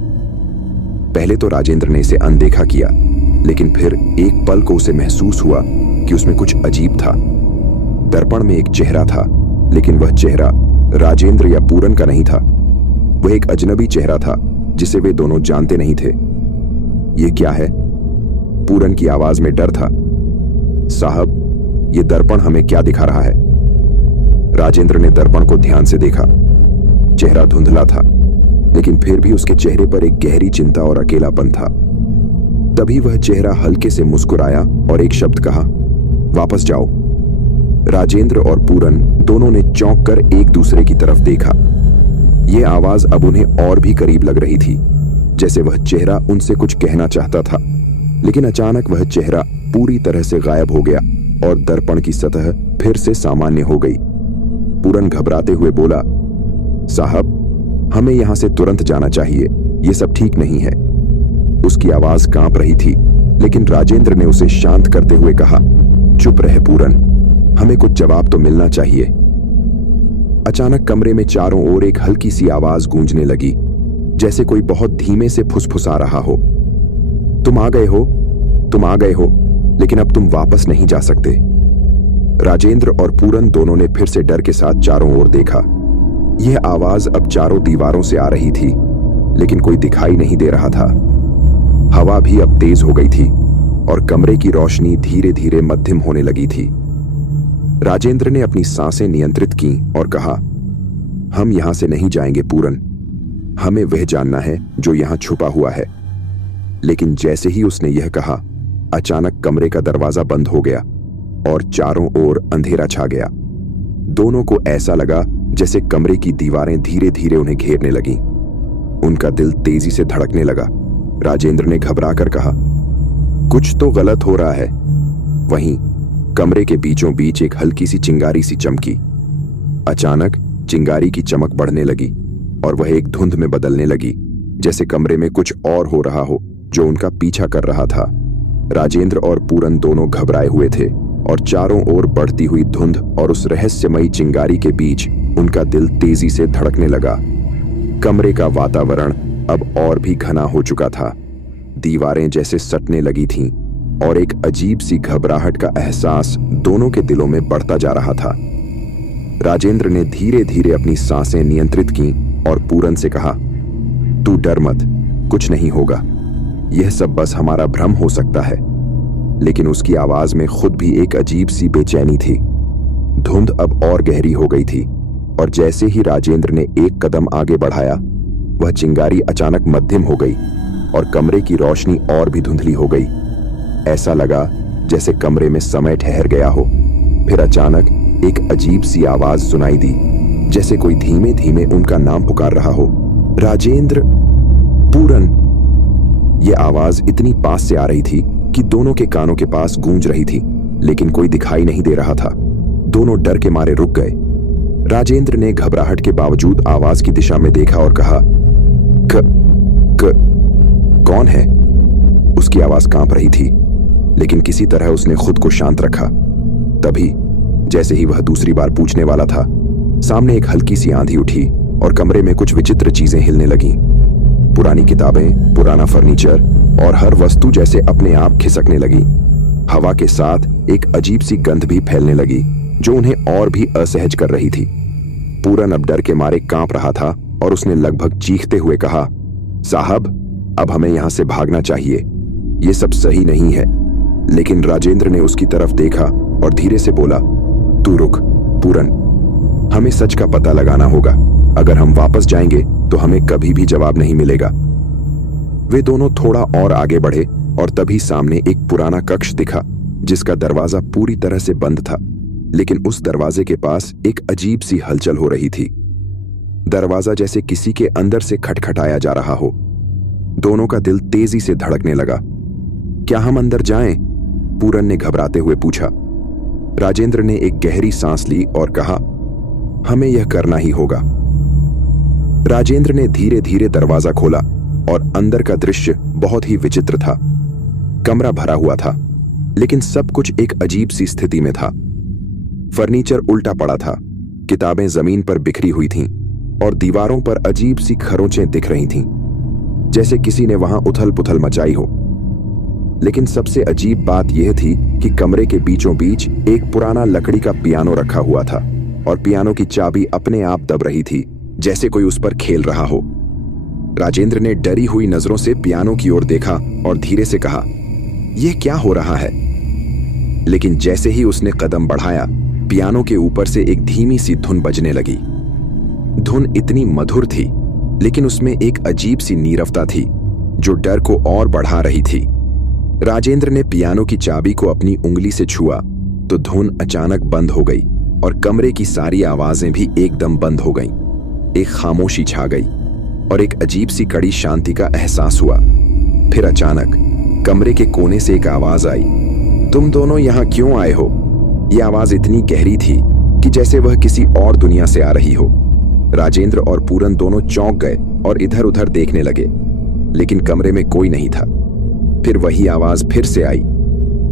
पहले तो राजेंद्र ने इसे अनदेखा किया, लेकिन फिर एक पल को उसे महसूस हुआ कि उसमें कुछ अजीब था। दर्पण में एक चेहरा था, लेकिन वह चेहरा राजेंद्र या पूरन का नहीं था। वह एक अजनबी चेहरा था जिसे वे दोनों जानते नहीं थे। यह क्या है? पूरन की आवाज में डर था। साहब, यह दर्पण हमें क्या दिखा रहा है? राजेंद्र ने दर्पण को ध्यान से देखा। चेहरा धुंधला था, लेकिन फिर भी उसके चेहरे पर एक गहरी चिंता और अकेलापन था। तभी वह चेहरा हल्के से मुस्कुराया और एक शब्द कहा, वापस जाओ। राजेंद्र और पूरन दोनों ने चौंक कर एक दूसरे की तरफ देखा। यह आवाज अब उन्हें और भी करीब लग रही थी, जैसे वह चेहरा उनसे कुछ कहना चाहता था। लेकिन अचानक वह चेहरा पूरी तरह से गायब हो गया और दर्पण की सतह फिर से सामान्य हो गई। पूरन घबराते हुए बोला, साहब, हमें यहां से तुरंत जाना चाहिए। यह सब ठीक नहीं है। उसकी आवाज कांप रही थी, लेकिन राजेंद्र ने उसे शांत करते हुए कहा, चुप रहे पूरन, हमें कुछ जवाब तो मिलना चाहिए। अचानक कमरे में चारों ओर एक हल्की सी आवाज गूंजने लगी, जैसे कोई बहुत धीमे से फुसफुसा रहा हो। तुम आ गए हो, तुम आ गए हो, लेकिन अब तुम वापस नहीं जा सकते। राजेंद्र और पूरन दोनों ने फिर से डर के साथ चारों ओर देखा। यह आवाज अब चारों दीवारों से आ रही थी, लेकिन कोई दिखाई नहीं दे रहा था। हवा भी अब तेज हो गई थी और कमरे की रोशनी धीरे धीरे मध्यम होने लगी थी। राजेंद्र ने अपनी सांसें नियंत्रित की और कहा, हम यहां से नहीं जाएंगे पूरन, हमें वह जानना है जो यहां छुपा हुआ है। लेकिन जैसे ही उसने यह कहा, अचानक कमरे का दरवाजा बंद हो गया और चारों ओर अंधेरा छा गया। दोनों को ऐसा लगा जैसे कमरे की दीवारें धीरे धीरे उन्हें घेरने लगीं। उनका दिल तेजी से धड़कने लगा। राजेंद्र ने घबराकर कहा, कुछ तो गलत हो रहा है। वहीं कमरे के बीचों बीच एक हल्की सी चिंगारी सी चमकी। अचानक चिंगारी की चमक बढ़ने लगी और वह एक धुंध में बदलने लगी, जैसे कमरे में कुछ और हो रहा हो जो उनका पीछा कर रहा था। राजेंद्र और पूरन दोनों घबराए हुए थे और चारों ओर बढ़ती हुई धुंध और उस रहस्यमयी चिंगारी के बीच उनका दिल तेजी से धड़कने लगा। कमरे का वातावरण अब और भी घना हो चुका था। दीवारें जैसे सटने लगी थीं और एक अजीब सी घबराहट का एहसास दोनों के दिलों में बढ़ता जा रहा था। राजेंद्र ने धीरे धीरे अपनी सांसें नियंत्रित की और पूरन से कहा, तू डर मत, कुछ नहीं होगा, यह सब बस हमारा भ्रम हो सकता है। लेकिन उसकी आवाज में खुद भी एक अजीब सी बेचैनी थी। धुंध अब और गहरी हो गई थी और जैसे ही राजेंद्र ने एक कदम आगे बढ़ाया, वह चिंगारी अचानक मध्यम हो गई और कमरे की रोशनी और भी धुंधली हो गई। ऐसा लगा जैसे कमरे में समय ठहर गया हो। फिर अचानक एक अजीब सी आवाज सुनाई दी, जैसे कोई धीमे धीमे उनका नाम पुकार रहा हो, राजेंद्र, पूरन। यह आवाज इतनी पास से आ रही थी कि दोनों के कानों के पास गूंज रही थी, लेकिन कोई दिखाई नहीं दे रहा था। दोनों डर के मारे रुक गए। राजेंद्र ने घबराहट के बावजूद आवाज की दिशा में देखा और कहा, क, क, कौन है? उसकी आवाज कांप रही थी, लेकिन किसी तरह उसने खुद को शांत रखा। तभी जैसे ही वह दूसरी बार पूछने वाला था, सामने एक हल्की सी आंधी उठी और कमरे में कुछ विचित्र चीजें हिलने लगीं। पुरानी किताबें, पुराना फर्नीचर और हर वस्तु जैसे अपने आप खिसकने लगी। हवा के साथ एक अजीब सी गंध भी फैलने लगी, जो उन्हें और भी असहज कर रही थी। पूरन अब डर के मारे कांप रहा था और उसने लगभग चीखते हुए कहा, साहब, अब हमें यहां से भागना चाहिए। ये सब सही नहीं है। लेकिन राजेंद्र ने उसकी तरफ देखा और धीरे से बोला, तू रुक पूरन, हमें सच का पता लगाना होगा। अगर हम वापस जाएंगे तो हमें कभी भी जवाब नहीं मिलेगा। वे दोनों थोड़ा और आगे बढ़े और तभी सामने एक पुराना कक्ष दिखा, जिसका दरवाजा पूरी तरह से बंद था, लेकिन उस दरवाजे के पास एक अजीब सी हलचल हो रही थी। दरवाजा जैसे किसी के अंदर से खटखटाया जा रहा हो। दोनों का दिल तेजी से धड़कने लगा। क्या हम अंदर जाएं? पूरन ने घबराते हुए पूछा। राजेंद्र ने एक गहरी सांस ली और कहा, हमें यह करना ही होगा। राजेंद्र ने धीरे धीरे दरवाजा खोला और अंदर का दृश्य बहुत ही विचित्र था। कमरा भरा हुआ था, लेकिन सब कुछ एक अजीब सी स्थिति में था। फर्नीचर उल्टा पड़ा था, किताबें जमीन पर बिखरी हुई थीं और दीवारों पर अजीब सी खरोंचें दिख रही थीं, जैसे किसी ने वहां उथल पुथल मचाई हो। लेकिन सबसे अजीब बात यह थी कि कमरे के बीचों बीच एक पुराना लकड़ी का पियानो रखा हुआ था और पियानो की चाबी अपने आप दब रही थी, जैसे कोई उस पर खेल रहा हो। राजेंद्र ने डरी हुई नजरों से पियानो की ओर देखा और धीरे से कहा, यह क्या हो रहा है? लेकिन जैसे ही उसने कदम बढ़ाया, पियानो के ऊपर से एक धीमी सी धुन बजने लगी। धुन इतनी मधुर थी, लेकिन उसमें एक अजीब सी नीरवता थी जो डर को और बढ़ा रही थी। राजेंद्र ने पियानो की चाबी को अपनी उंगली से छुआ तो धुन अचानक बंद हो गई और कमरे की सारी आवाजें भी एकदम बंद हो गईं। एक खामोशी छा गई और एक अजीब सी कड़ी शांति का एहसास हुआ। फिर अचानक कमरे के कोने से एक आवाज आई, तुम दोनों यहां क्यों आए हो? यह आवाज इतनी गहरी थी कि जैसे वह किसी और दुनिया से आ रही हो। राजेंद्र और पूरन दोनों चौंक गए और इधर उधर देखने लगे, लेकिन कमरे में कोई नहीं था। फिर वही आवाज फिर से आई,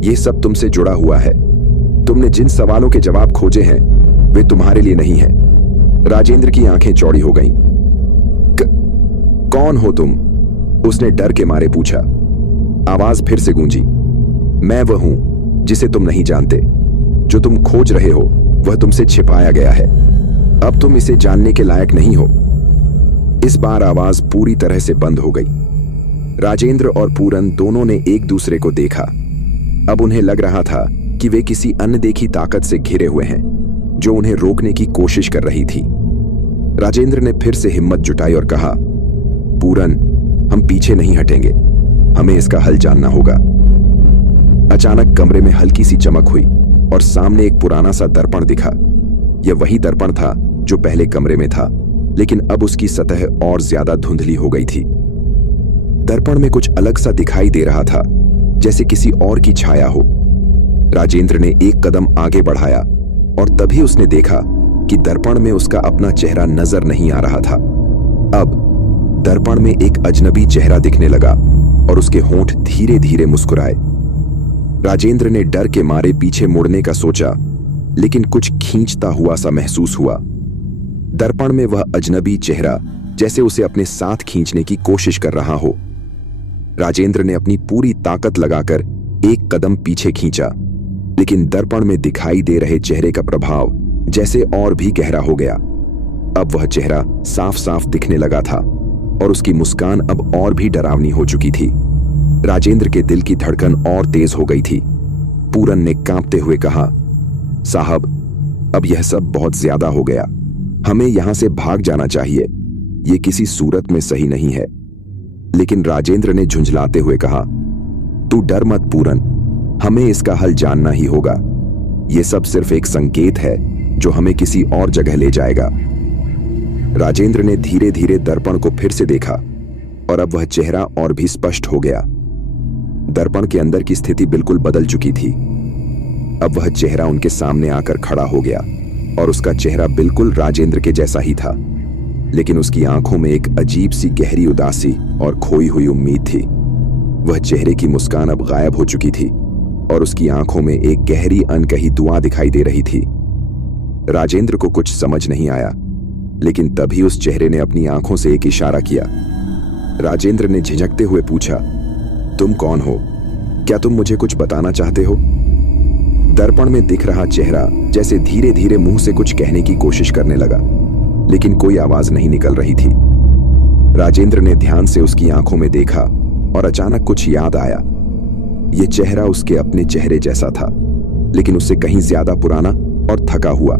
ये सब तुमसे जुड़ा हुआ है। तुमने जिन सवालों के जवाब खोजे हैं वे तुम्हारे लिए नहीं हैं। राजेंद्र की आंखें चौड़ी हो गईं। कौन हो तुम? उसने डर के मारे पूछा। आवाज फिर से गूंजी, मैं वह हूं जिसे तुम नहीं जानते। जो तुम खोज रहे हो वह तुमसे छिपाया गया है। अब तुम इसे जानने के लायक नहीं हो। इस बार आवाज पूरी तरह से बंद हो गई। राजेंद्र और पूरन दोनों ने एक दूसरे को देखा। अब उन्हें लग रहा था कि वे किसी अनदेखी ताकत से घिरे हुए हैं, जो उन्हें रोकने की कोशिश कर रही थी। राजेंद्र ने फिर से हिम्मत जुटाई और कहा, पूरन, हम पीछे नहीं हटेंगे। हमें इसका हल जानना होगा। अचानक कमरे में हल्की सी चमक हुई और सामने एक पुराना सा दर्पण दिखा। यह वही दर्पण था जो पहले कमरे में था, लेकिन अब उसकी सतह और ज्यादा धुंधली हो गई थी। दर्पण में कुछ अलग सा दिखाई दे रहा था, जैसे किसी और की छाया हो। राजेंद्र ने एक कदम आगे बढ़ाया और तभी उसने देखा कि दर्पण में उसका अपना चेहरा नजर नहीं आ रहा था। अब दर्पण में एक अजनबी चेहरा दिखने लगा और उसके होंठ धीरे धीरे मुस्कुराए। राजेंद्र ने डर के मारे पीछे मुड़ने का सोचा, लेकिन कुछ खींचता हुआ सा महसूस हुआ। दर्पण में वह अजनबी चेहरा जैसे उसे अपने साथ खींचने की कोशिश कर रहा हो। राजेंद्र ने अपनी पूरी ताकत लगाकर एक कदम पीछे खींचा, लेकिन दर्पण में दिखाई दे रहे चेहरे का प्रभाव जैसे और भी गहरा हो गया। अब वह चेहरा साफ साफ दिखने लगा था और उसकी मुस्कान अब और भी डरावनी हो चुकी थी। राजेंद्र के दिल की धड़कन और तेज हो गई थी। पूरन ने कांपते हुए कहा, साहब, अब यह सब बहुत ज्यादा हो गया। हमें यहां से भाग जाना चाहिए। ये किसी सूरत में सही नहीं है। लेकिन राजेंद्र ने झुंझलाते हुए कहा, तू डर मत पूरन, हमें इसका हल जानना ही होगा। यह सब सिर्फ एक संकेत है जो हमें किसी और जगह ले जाएगा। राजेंद्र ने धीरे धीरे दर्पण को फिर से देखा और अब वह चेहरा और भी स्पष्ट हो गया। दर्पण के अंदर की स्थिति बिल्कुल बदल चुकी थी। अब वह चेहरा उनके सामने आकर खड़ा हो गया और उसका चेहरा बिल्कुल राजेंद्र के जैसा ही था, लेकिन उसकी आंखों में एक अजीब सी गहरी उदासी और खोई हुई उम्मीद थी। वह चेहरे की मुस्कान अब गायब हो चुकी थी और उसकी आंखों में एक गहरी अनकही दुआ दिखाई दे रही थी। राजेंद्र को कुछ समझ नहीं आया, लेकिन तभी उस चेहरे ने अपनी आंखों से एक इशारा किया। राजेंद्र ने झिझकते हुए पूछा, तुम कौन हो? क्या तुम मुझे कुछ बताना चाहते हो? दर्पण में दिख रहा चेहरा जैसे धीरे धीरे मुंह से कुछ कहने की कोशिश करने लगा, लेकिन कोई आवाज नहीं निकल रही थी। राजेंद्र ने ध्यान से उसकी आंखों में देखा और अचानक कुछ याद आया। यह चेहरा उसके अपने चेहरे जैसा था, लेकिन उससे कहीं ज्यादा पुराना और थका हुआ।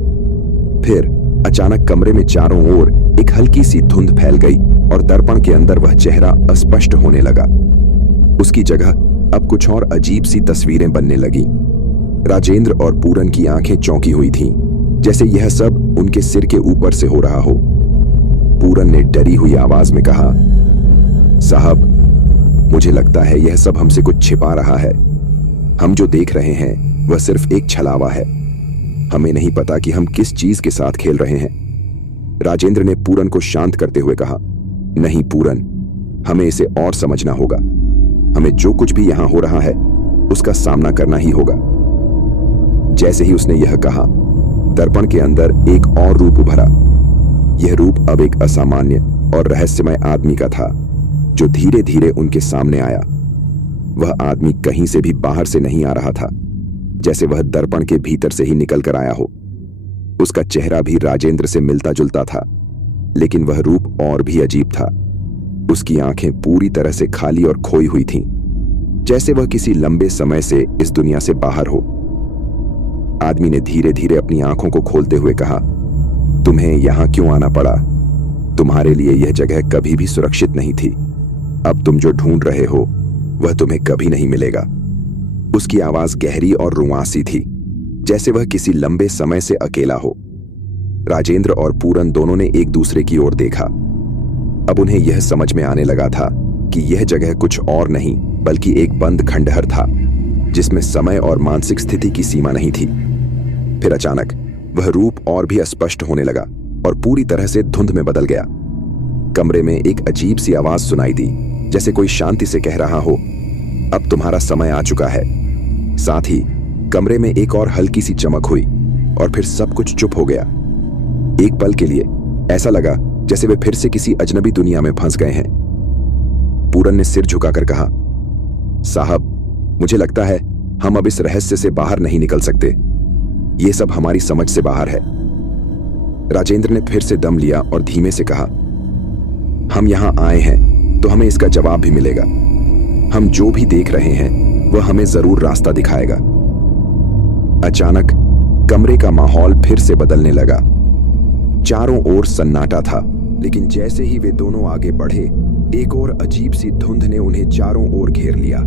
फिर अचानक कमरे में चारों ओर एक हल्की सी धुंध फैल गई और दर्पण के अंदर वह चेहरा अस्पष्ट होने लगा। उसकी जगह अब कुछ और अजीब सी तस्वीरें बनने लगी। राजेंद्र और पूरन की आंखें चौंकी हुई थीं, जैसे यह सब उनके सिर के ऊपर से हो रहा हो। पूरन ने डरी हुई आवाज में कहा, साहब, मुझे लगता है यह सब हमसे कुछ छिपा रहा है। हम जो देख रहे हैं वह सिर्फ एक छलावा है। हमें नहीं पता कि हम किस चीज के साथ खेल रहे हैं। राजेंद्र ने पूरन को शांत करते हुए कहा, नहीं पूरन, हमें इसे और समझना होगा। हमें जो कुछ भी यहां हो रहा है उसका सामना करना ही होगा। जैसे ही उसने यह कहा, दर्पण के अंदर एक और रूप उभरा। यह रूप अब एक असामान्य और रहस्यमय आदमी का था, जो धीरे धीरे उनके सामने आया। वह आदमी कहीं से भी बाहर से नहीं आ रहा था, जैसे वह दर्पण के भीतर से ही निकल कर आया हो। उसका चेहरा भी राजेंद्र से मिलता जुलता था, लेकिन वह रूप और भी अजीब था। उसकी आंखें पूरी तरह से खाली और खोई हुई थीं, जैसे वह किसी लंबे समय से इस दुनिया से बाहर हो। आदमी ने धीरे धीरे अपनी आंखों को खोलते हुए कहा, तुम्हें यहां क्यों आना पड़ा? तुम्हारे लिए यह जगह कभी भी सुरक्षित नहीं थी। अब तुम जो ढूंढ रहे हो वह तुम्हें कभी नहीं मिलेगा। उसकी आवाज गहरी और रुआंसी थी, जैसे वह किसी लंबे समय से अकेला हो। राजेंद्र और पूरन दोनों ने एक दूसरे की ओर देखा। अब उन्हें यह समझ में आने लगा था कि यह जगह कुछ और नहीं बल्कि एक बंद खंडहर था, जिसमें समय और मानसिक स्थिति की सीमा नहीं थी। फिर अचानक वह रूप और भी अस्पष्ट होने लगा और पूरी तरह से धुंध में बदल गया। कमरे में एक अजीब सी आवाज सुनाई दी, जैसे कोई शांति से कह रहा हो, अब तुम्हारा समय आ चुका है। साथ ही कमरे में एक और हल्की सी चमक हुई और फिर सब कुछ चुप हो गया। एक पल के लिए ऐसा लगा जैसे वे फिर से किसी अजनबी दुनिया में फंस गए हैं। पूरन ने सिर झुकाकर कहा, साहब, मुझे लगता है हम अब इस रहस्य से बाहर नहीं निकल सकते। यह सब हमारी समझ से बाहर है। राजेंद्र ने फिर से दम लिया और धीमे से कहा, हम यहां आए हैं तो हमें इसका जवाब भी मिलेगा। हम जो भी देख रहे हैं वह हमें जरूर रास्ता दिखाएगा। अचानक कमरे का माहौल फिर से बदलने लगा। चारों ओर सन्नाटा था, लेकिन जैसे ही वे दोनों आगे बढ़े, एक और अजीब सी धुंध ने उन्हें चारों ओर घेर लिया।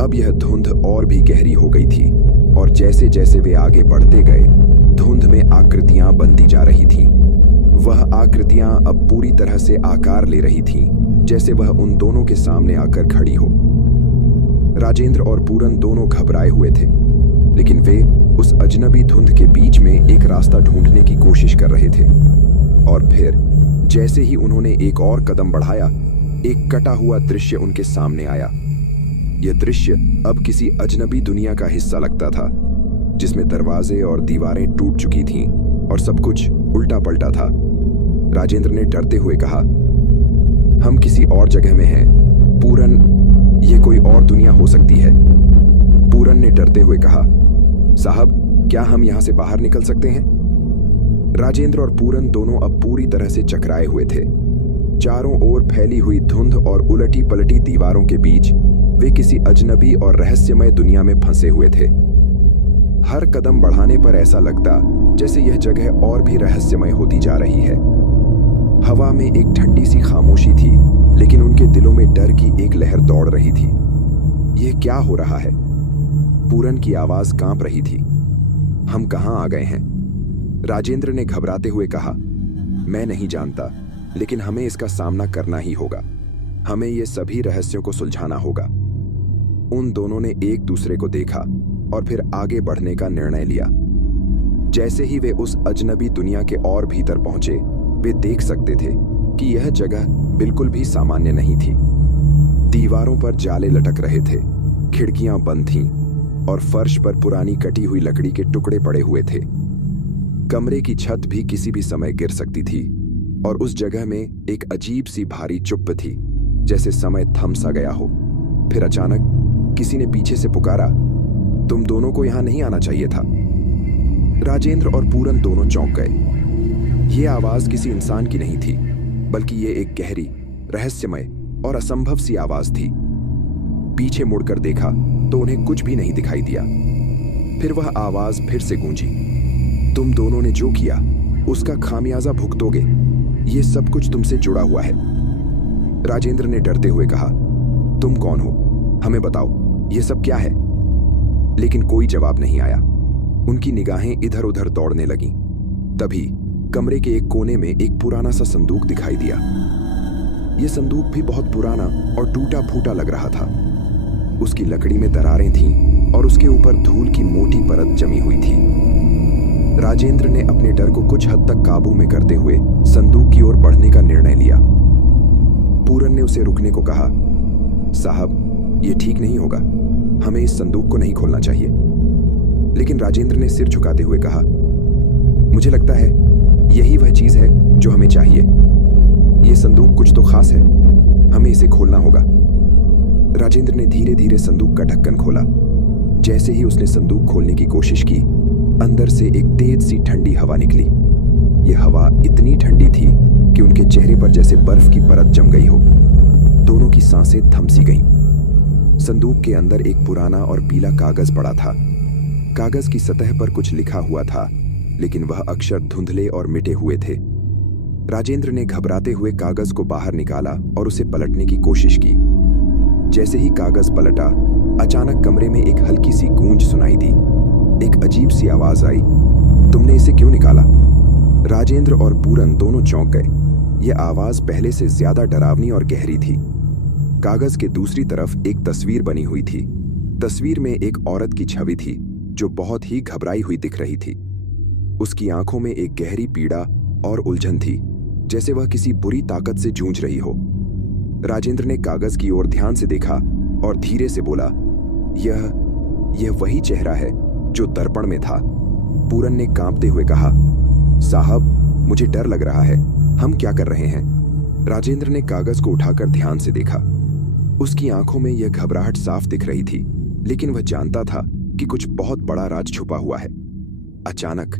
अब यह धुंध और भी गहरी हो गई थी और जैसे जैसे वे आगे बढ़ते गए, धुंध में आकृतियां बनती जा रही थीं। वह आकृतियां अब पूरी तरह से आकार ले रही थीं, जैसे वह उन दोनों के सामने आकर खड़ी हो। राजेंद्र और पूरन दोनों घबराए हुए थे, लेकिन वे उस अजनबी धुंध के बीच में एक रास्ता ढूंढने की कोशिश कर रहे थे। और फिर जैसे ही उन्होंने एक और कदम बढ़ाया, एक कटा हुआ दृश्य उनके सामने आया। यह दृश्य अब किसी अजनबी दुनिया का हिस्सा लगता था, जिसमें दरवाजे और दीवारें टूट चुकी थीं और सब कुछ उल्टा पलटा था। राजेंद्र ने डरते हुए कहा, हम किसी और जगह में हैं। पूरन, यह कोई और दुनिया हो सकती है। पूरन ने डरते हुए कहा, साहब, क्या हम यहां से बाहर निकल सकते हैं? राजेंद्र और पूरन दोनों अब पूरी तरह से चकराए हुए थे। चारों ओर फैली हुई धुंध और उलटी पलटी दीवारों के बीच वे किसी अजनबी और रहस्यमय दुनिया में फंसे हुए थे। हर कदम बढ़ाने पर ऐसा लगता जैसे यह जगह और भी रहस्यमय होती जा रही है। हवा में एक ठंडी सी खामोशी थी, लेकिन उनके दिलों में डर की एक लहर दौड़ रही थी। यह क्या हो रहा है? पूरन की आवाज कांप रही थी। हम कहां आ गए हैं? राजेंद्र ने घबराते हुए कहा, मैं नहीं जानता, लेकिन हमें इसका सामना करना ही होगा। हमें ये सभी रहस्यों को सुलझाना होगा। उन दोनों ने एक दूसरे को देखा और फिर आगे बढ़ने का निर्णय लिया। जैसे ही वे उस अजनबी दुनिया के और भीतर पहुंचे, वे देख सकते थे कि यह जगह बिल्कुल भी सामान्य नहीं थी। दीवारों पर जाले लटक रहे थे, खिड़कियां बंद थीं और फर्श पर पुरानी कटी हुई लकड़ी के टुकड़े पड़े हुए थे। कमरे की छत भी किसी भी समय गिर सकती थी और उस जगह में एक अजीब सी भारी चुप्प थी, जैसे समय थम सा गया हो। फिर अचानक किसी ने पीछे से पुकारा, तुम दोनों को यहां नहीं आना चाहिए था। राजेंद्र और पूरन दोनों चौंक गए। ये आवाज किसी इंसान की नहीं थी, बल्कि ये एक गहरी, रहस्यमय और असंभव सी आवाज थी। पीछे मुड़कर देखा तो उन्हें कुछ भी नहीं दिखाई दिया। फिर वह आवाज फिर से गूंजी, तुम दोनों ने जो किया उसका खामियाजा भुगतोगे। ये सब कुछ तुमसे जुड़ा हुआ है। राजेंद्र ने डरते हुए कहा, तुम कौन हो? हमें बताओ, ये सब क्या है? लेकिन कोई जवाब नहीं आया। उनकी निगाहें इधर उधर दौड़ने लगीं। तभी कमरे के एक कोने में एक पुराना सा संदूक दिखाई दिया। यह संदूक भी बहुत पुराना और टूटा फूटा लग रहा था। उसकी लकड़ी में दरारें थीं और उसके ऊपर धूल की मोटी परत जमी हुई थी। राजेंद्र ने अपने डर को कुछ हद तक काबू में करते हुए संदूक की ओर बढ़ने का निर्णय लिया। पूरन ने उसे रुकने को कहा, साहब, यह ठीक नहीं होगा, हमें इस संदूक को नहीं खोलना चाहिए। लेकिन राजेंद्र ने सिर झुकाते हुए कहा, मुझे लगता है यही वह चीज है जो हमें चाहिए। यह संदूक कुछ तो खास है, हमें इसे खोलना होगा। राजेंद्र ने धीरे धीरे संदूक का ढक्कन खोला। जैसे ही उसने संदूक खोलने की कोशिश की, अंदर से एक तेज सी ठंडी हवा निकली। यह हवा इतनी ठंडी थी कि उनके चेहरे पर जैसे बर्फ की परत जम गई हो। दोनों की सांसें थम सी गईं। संदूक के अंदर एक पुराना और पीला कागज पड़ा था। कागज की सतह पर कुछ लिखा हुआ था, लेकिन वह अक्षर धुंधले और मिटे हुए थे। राजेंद्र ने घबराते हुए कागज को बाहर निकाला और उसे पलटने की कोशिश की। जैसे ही कागज पलटा, अचानक कमरे में एक हल्की सी गूंज सुनाई दी। एक अजीब सी आवाज आई, तुमने इसे क्यों निकाला? राजेंद्र और पूरन दोनों चौंक गए। यह आवाज पहले से ज्यादा डरावनी और गहरी थी। कागज के दूसरी तरफ एक तस्वीर बनी हुई थी। तस्वीर में एक औरत की छवि थी जो बहुत ही घबराई हुई दिख रही थी। उसकी आंखों में एक गहरी पीड़ा और उलझन थी, जैसे वह किसी बुरी ताकत से जूझ रही हो। राजेंद्र ने कागज की ओर ध्यान से देखा और धीरे से बोला, यह वही चेहरा है जो दर्पण में था। पूरन ने कांपते हुए कहा, साहब, मुझे डर लग रहा है, हम क्या कर रहे हैं? राजेंद्र ने कागज को उठाकर ध्यान से देखा। उसकी आंखों में यह घबराहट साफ दिख रही थी, लेकिन वह जानता था कि कुछ बहुत बड़ा राज छुपा हुआ है। अचानक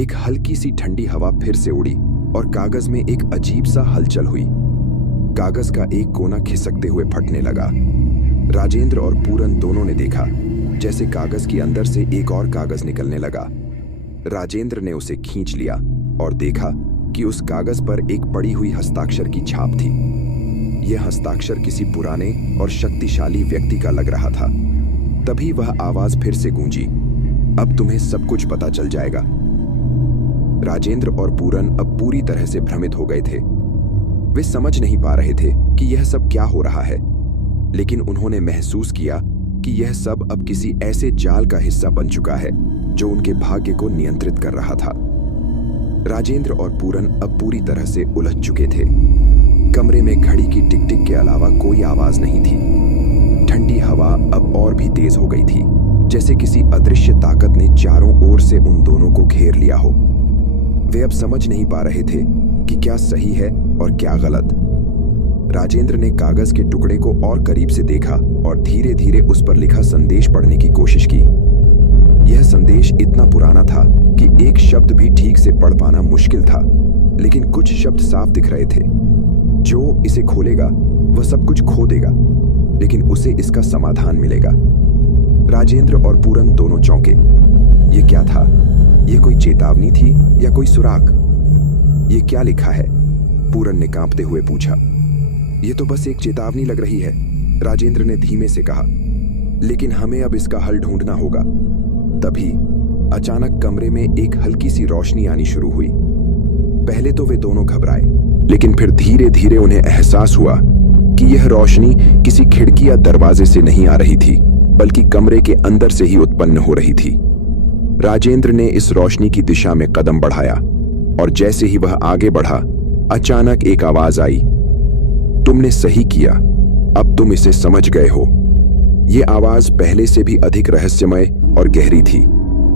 एक हल्की सी ठंडी हवा फिर से उड़ी और कागज में एक अजीब सा हलचल हुई। कागज का एक कोना खिसकते हुए फटने लगा। राजेंद्र और पूरन दोनों ने देखा जैसे कागज के अंदर से एक और कागज निकलने लगा। राजेंद्र ने उसे खींच लिया और देखा कि उस कागज पर एक पड़ी हुई हस्ताक्षर की छाप थी। यह हस्ताक्षर किसी पुराने और शक्तिशाली व्यक्ति का लग रहा था। तभी वह आवाज फिर से गूंजी, अब तुम्हें सब कुछ पता चल जाएगा। राजेंद्र और पूरन अब पूरी तरह से भ्रमित हो गए थे। वे समझ नहीं पा रहे थे कि यह सब क्या हो रहा है, लेकिन उन्होंने महसूस किया कि यह सब अब किसी ऐसे जाल का हिस्सा बन चुका है जो उनके भाग्य को नियंत्रित कर रहा था। राजेंद्र और पूरन अब पूरी तरह से उलझ चुके थे। कमरे में घड़ी की टिक टिक के अलावा कोई आवाज नहीं थी। ठंडी हवा अब और भी तेज हो गई थी, जैसे किसी अदृश्य ताकत ने चारों ओर से उन दोनों को घेर लिया हो। वे अब समझ नहीं पा रहे थे कि क्या सही है और क्या गलत। राजेंद्र ने कागज के टुकड़े को और करीब से देखा और धीरे धीरे उस पर लिखा संदेश पढ़ने की कोशिश की। यह संदेश इतना पुराना था कि एक शब्द भी ठीक से पढ़ पाना मुश्किल था, लेकिन कुछ शब्द साफ दिख रहे थे। जो इसे खोलेगा वह सब कुछ खो देगा, लेकिन उसे इसका समाधान मिलेगा। राजेंद्र और पूरन दोनों चौंके। यह क्या था? यह कोई चेतावनी थी या कोई सुराग? यह क्या लिखा है? पूरन ने कांपते हुए पूछा। यह तो बस एक चेतावनी लग रही है, राजेंद्र ने धीमे से कहा, लेकिन हमें अब इसका हल ढूंढना होगा। तभी अचानक कमरे में एक हल्की सी रोशनी आनी शुरू हुई। पहले तो वे दोनों घबराए, लेकिन फिर धीरे धीरे उन्हें एहसास हुआ कि यह रोशनी किसी खिड़की या दरवाजे से नहीं आ रही थी, बल्कि कमरे के अंदर से ही उत्पन्न हो रही थी। राजेंद्र ने इस रोशनी की दिशा में कदम बढ़ाया और जैसे ही वह आगे बढ़ा, अचानक एक आवाज आई, तुमने सही किया, अब तुम इसे समझ गए हो। ये आवाज पहले से भी अधिक रहस्यमय और गहरी थी,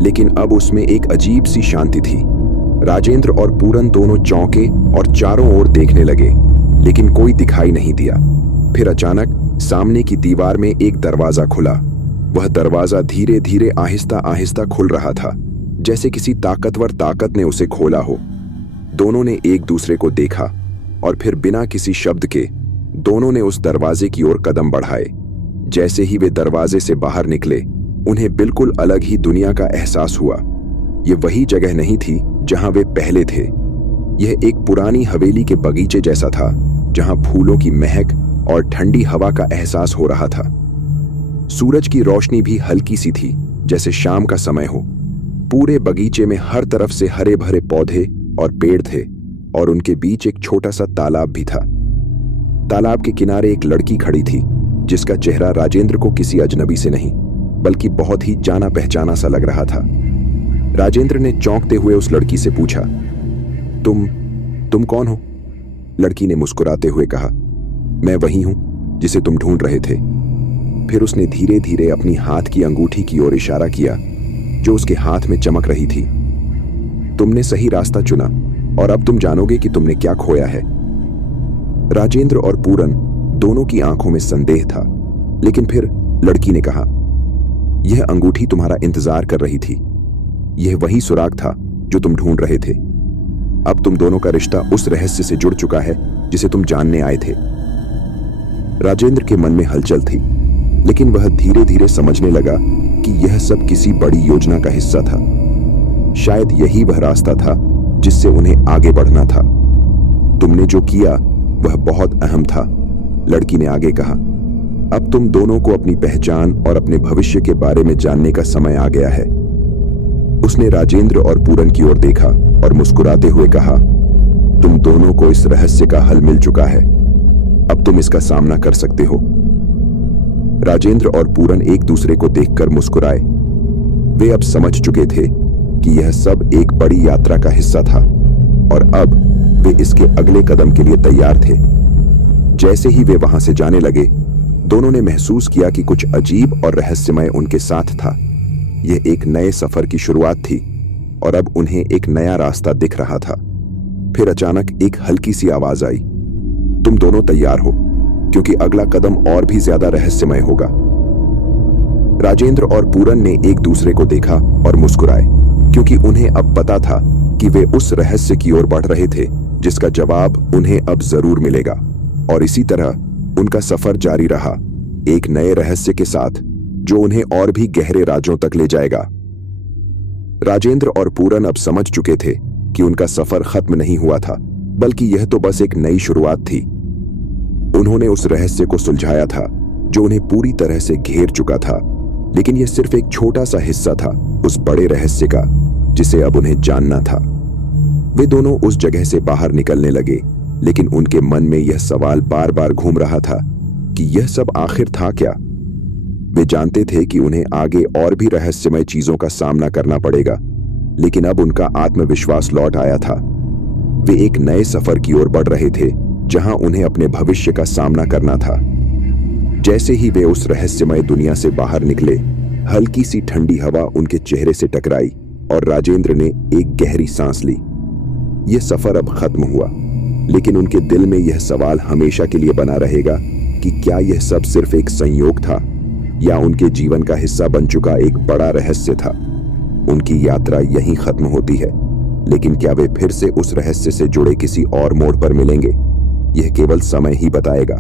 लेकिन अब उसमें एक अजीब सी शांति थी। राजेंद्र और पूरन दोनों चौंके और चारों ओर देखने लगे, लेकिन कोई दिखाई नहीं दिया। फिर अचानक सामने की दीवार में एक दरवाजा खुला। वह दरवाजा धीरे धीरे आहिस्ता आहिस्ता खुल रहा था, जैसे किसी ताकतवर ताकत ने उसे खोला हो। दोनों ने एक दूसरे को देखा और फिर बिना किसी शब्द के दोनों ने उस दरवाजे की ओर कदम बढ़ाए। जैसे ही वे दरवाजे से बाहर निकले, उन्हें बिल्कुल अलग ही दुनिया का एहसास हुआ। ये वही जगह नहीं थी जहां वे पहले थे। यह एक पुरानी हवेली के बगीचे जैसा था, जहां फूलों की महक और ठंडी हवा का एहसास हो रहा था। सूरज की रोशनी भी हल्की सी थी, जैसे शाम का समय हो। पूरे बगीचे में हर तरफ से हरे भरे पौधे और पेड़ थे, और उनके बीच एक छोटा सा तालाब भी था। तालाब के किनारे एक लड़की खड़ी थी, जिसका चेहरा राजेंद्र को किसी अजनबी से नहीं, बल्कि बहुत ही जाना पहचाना सा लग रहा था। राजेंद्र ने चौंकते हुए उस लड़की से पूछा, तुम कौन हो? लड़की ने मुस्कुराते हुए कहा, मैं वही हूं जिसे तुम ढूंढ रहे थे। फिर उसने धीरे धीरे अपनी हाथ की अंगूठी की ओर इशारा किया, जो उसके हाथ में चमक रही थी। तुमने सही रास्ता चुना, और अब तुम जानोगे कि तुमने क्या खोया है। राजेंद्र और पूरन दोनों की आंखों में संदेह था, लेकिन फिर लड़की ने कहा, यह अंगूठी तुम्हारा इंतजार कर रही थी। यह वही सुराग था जो तुम ढूंढ रहे थे। अब तुम दोनों का रिश्ता उस रहस्य से जुड़ चुका है जिसे तुम जानने आए थे। राजेंद्र के मन में हलचल थी, लेकिन वह धीरे धीरे समझने लगा कि यह सब किसी बड़ी योजना का हिस्सा था। शायद यही वह रास्ता था जिससे उन्हें आगे बढ़ना था। तुमने जो किया वह बहुत अहम था, लड़की ने आगे कहा। अब तुम दोनों को अपनी पहचान और अपने भविष्य के बारे में जानने का समय आ गया है। उसने राजेंद्र और पूरन की ओर देखा और मुस्कुराते हुए कहा, तुम दोनों को इस रहस्य का हल मिल चुका है। अब तुम इसका सामना कर सकते हो। राजेंद्र और पूरन एक दूसरे को देखकर मुस्कुराए। वे अब समझ चुके थे कि यह सब एक बड़ी यात्रा का हिस्सा था, और अब वे इसके अगले कदम के लिए तैयार थे। जैसे ही वे वहां से जाने लगे, दोनों ने महसूस किया कि कुछ अजीब और रहस्यमय उनके साथ था। यह एक नए सफर की शुरुआत थी, और अब उन्हें एक नया रास्ता दिख रहा था। फिर अचानक एक हल्की सी आवाज आई, तुम दोनों तैयार हो, क्योंकि अगला कदम और भी ज्यादा रहस्यमय होगा। राजेंद्र और पूरन ने एक दूसरे को देखा और मुस्कुराए, क्योंकि उन्हें अब पता था कि वे उस रहस्य की ओर बढ़ रहे थे जिसका जवाब उन्हें अब जरूर मिलेगा। और इसी तरह उनका सफर जारी रहा, एक नए रहस्य के साथ जो उन्हें और भी गहरे राज्यों तक ले जाएगा। राजेंद्र और पूरन अब समझ चुके थे कि उनका सफर खत्म नहीं हुआ था, बल्कि यह तो बस एक नई शुरुआत थी। उन्होंने उस रहस्य को सुलझाया था जो उन्हें पूरी तरह से घेर चुका था, लेकिन यह सिर्फ एक छोटा सा हिस्सा था उस बड़े रहस्य का जिसे अब उन्हें जानना था। वे दोनों उस जगह से बाहर निकलने लगे, लेकिन उनके मन में यह सवाल बार बार घूम रहा था कि यह सब आखिर था क्या। वे जानते थे कि उन्हें आगे और भी रहस्यमय चीजों का सामना करना पड़ेगा, लेकिन अब उनका आत्मविश्वास लौट आया था। वे एक नए सफर की ओर बढ़ रहे थे, जहां उन्हें अपने भविष्य का सामना करना था। जैसे ही वे उस रहस्यमय दुनिया से बाहर निकले, हल्की सी ठंडी हवा उनके चेहरे से टकराई और राजेंद्र ने एक गहरी सांस ली। यह सफर अब खत्म हुआ, लेकिन उनके दिल में यह सवाल हमेशा के लिए बना रहेगा कि क्या यह सब सिर्फ एक संयोग था, या उनके जीवन का हिस्सा बन चुका एक बड़ा रहस्य था। उनकी यात्रा यहीं खत्म होती है, लेकिन क्या वे फिर से उस रहस्य से जुड़े किसी और मोड़ पर मिलेंगे? यह केवल समय ही बताएगा।